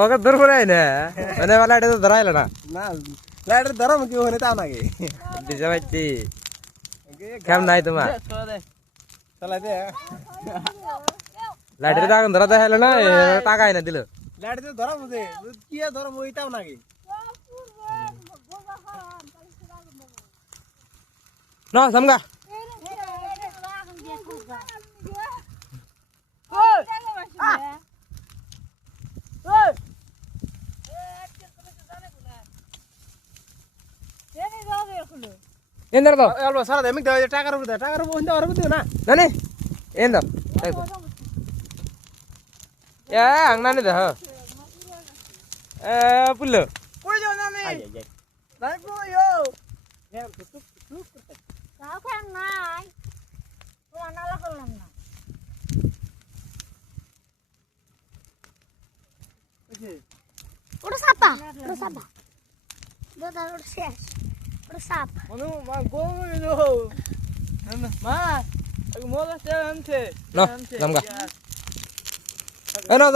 ওকে দূর করে না মানে লাইট তো ধরাইলো না না লাইটের ধরম কি ওখানে তাও নাকি দিশা পাইছি কেমন নাই তোমার চালাই দে লাইটের তো এখন ধরা দেখাইলো না টাকাই না দিল লাইটের তো ধরম যে কি ধরম ওই তাও নাকি না সমগা ఏందర దో అల్వా సారా దెమిక్ దా టకర ఉందా వరకు నా నని ఏందో ఏ అంగనాని దా ఏ పుల్లు কই যাও নানি নাই কইও এ টুক টুক করতে কাউকে নাই তোমার নালা করলাম না ওটা সাপা দাদা ওটা শেষ ওটা সাপ মনু মা গোইলো মা মোলা তে আনতে না সমগা এ না